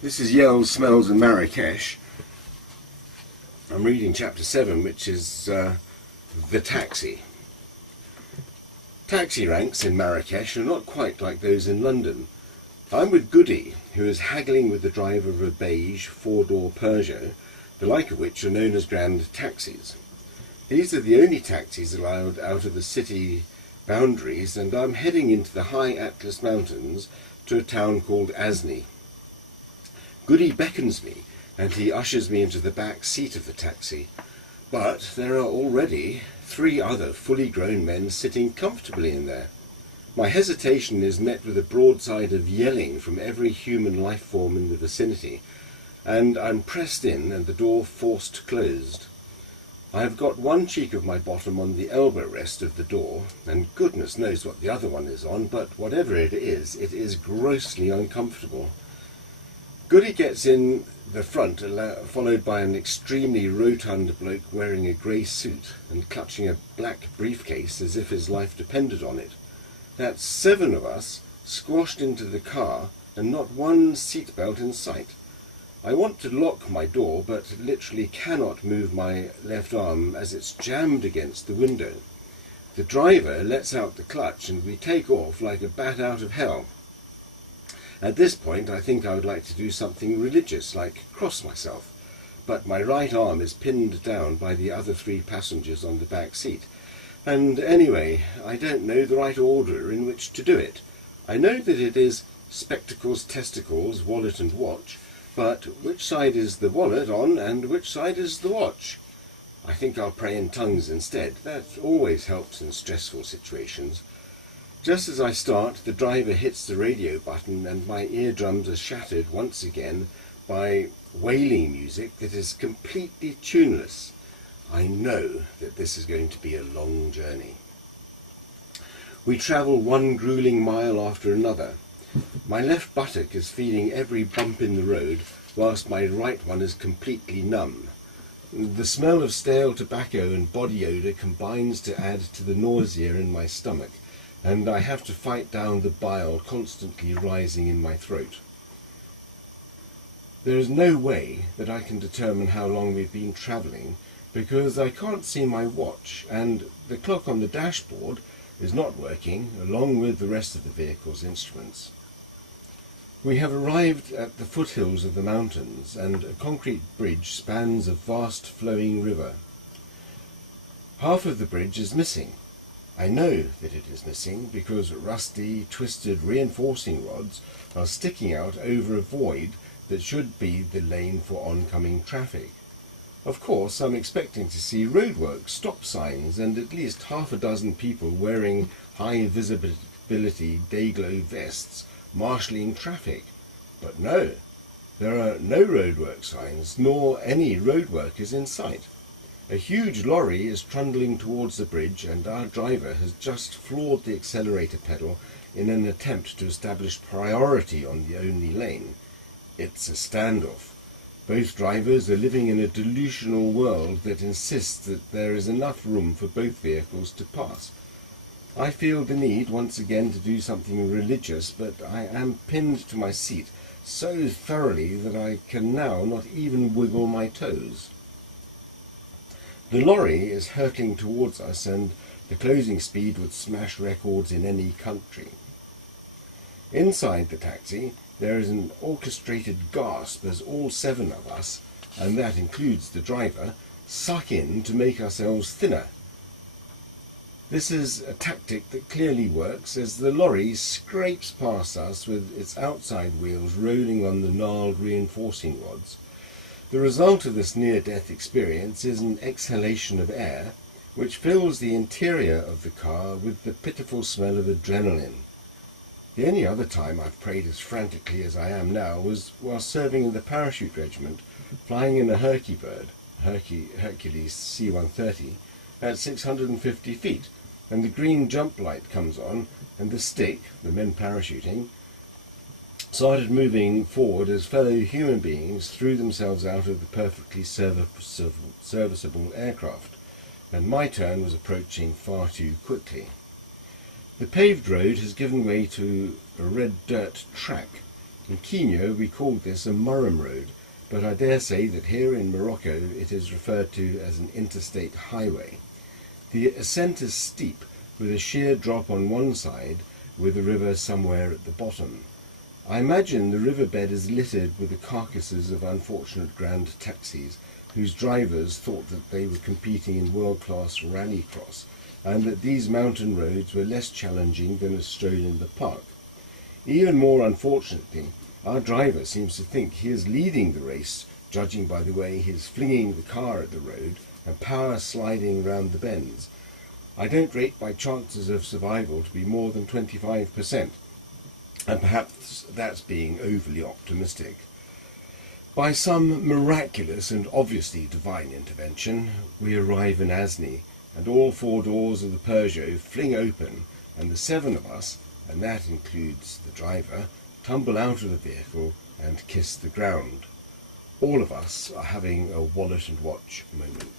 This is Yells, Smells and Marrakesh. I'm reading chapter 7, which is The Taxi. Taxi ranks in Marrakesh are not quite like those in London. I'm with Goody, who is haggling with the driver of a beige four-door Peugeot, the like of which are known as grand taxis. These are the only taxis allowed out of the city boundaries, and I'm heading into the high Atlas Mountains to a town called Asni. Goody beckons me, and he ushers me into the back seat of the taxi. But there are already 3 other fully grown men sitting comfortably in there. My hesitation is met with a broadside of yelling from every human life form in the vicinity, and I'm pressed in and the door forced closed. I have got one cheek of my bottom on the elbow rest of the door, and goodness knows what the other one is on, but whatever it is grossly uncomfortable. Goody gets in the front, followed by an extremely rotund bloke wearing a grey suit and clutching a black briefcase as if his life depended on it. That's 7 of us squashed into the car and not one seatbelt in sight. I want to lock my door, but literally cannot move my left arm as it's jammed against the window. The driver lets out the clutch and we take off like a bat out of hell. At this point, I think I would like to do something religious, like cross myself, but my right arm is pinned down by the other 3 passengers on the back seat. And anyway, I don't know the right order in which to do it. I know that it is spectacles, testicles, wallet and watch, but which side is the wallet on and which side is the watch? I think I'll pray in tongues instead. That always helps in stressful situations. Just as I start, the driver hits the radio button and my eardrums are shattered once again by wailing music that is completely tuneless. I know that this is going to be a long journey. We travel one grueling mile after another. My left buttock is feeling every bump in the road, whilst my right one is completely numb. The smell of stale tobacco and body odour combines to add to the nausea in my stomach, and I have to fight down the bile constantly rising in my throat. There is no way that I can determine how long we've been travelling, because I can't see my watch, and the clock on the dashboard is not working, along with the rest of the vehicle's instruments. We have arrived at the foothills of the mountains, and a concrete bridge spans a vast flowing river. Half of the bridge is missing. I know that it is missing because rusty, twisted reinforcing rods are sticking out over a void that should be the lane for oncoming traffic. Of course, I'm expecting to see roadworks, stop signs, and at least half a dozen people wearing high visibility day-glow vests marshalling traffic. But no, there are no roadwork signs, nor any road workers in sight. A huge lorry is trundling towards the bridge, and our driver has just floored the accelerator pedal in an attempt to establish priority on the only lane. It's a standoff. Both drivers are living in a delusional world that insists that there is enough room for both vehicles to pass. I feel the need once again to do something religious, but I am pinned to my seat so thoroughly that I can now not even wiggle my toes. The lorry is hurtling towards us, and the closing speed would smash records in any country. Inside the taxi, there is an orchestrated gasp as all 7 of us, and that includes the driver, suck in to make ourselves thinner. This is a tactic that clearly works, as the lorry scrapes past us with its outside wheels rolling on the gnarled reinforcing rods. The result of this near-death experience is an exhalation of air, which fills the interior of the car with the pitiful smell of adrenaline. The only other time I've prayed as frantically as I am now was while serving in the parachute regiment, flying in a Hercules C-130 at 650 feet, and the green jump light comes on, and the stick, the men parachuting, started moving forward as fellow human beings threw themselves out of the perfectly serviceable aircraft, and my turn was approaching far too quickly. The paved road has given way to a red dirt track, In Kenya we called this a Murram road, but I dare say that here in Morocco it is referred to as an interstate highway. The ascent is steep, with a sheer drop on one side, with the river somewhere at the bottom. I imagine the riverbed is littered with the carcasses of unfortunate grand taxis, whose drivers thought that they were competing in world-class rallycross, and that these mountain roads were less challenging than a stroll in the park. Even more unfortunately, our driver seems to think he is leading the race, judging by the way he is flinging the car at the road and power sliding round the bends. I don't rate my chances of survival to be more than 25%, and perhaps that's being overly optimistic. By some miraculous and obviously divine intervention, we arrive in Asni, and all four doors of the Peugeot fling open, and the seven of us, and that includes the driver, tumble out of the vehicle and kiss the ground. All of us are having a wallet and watch moment.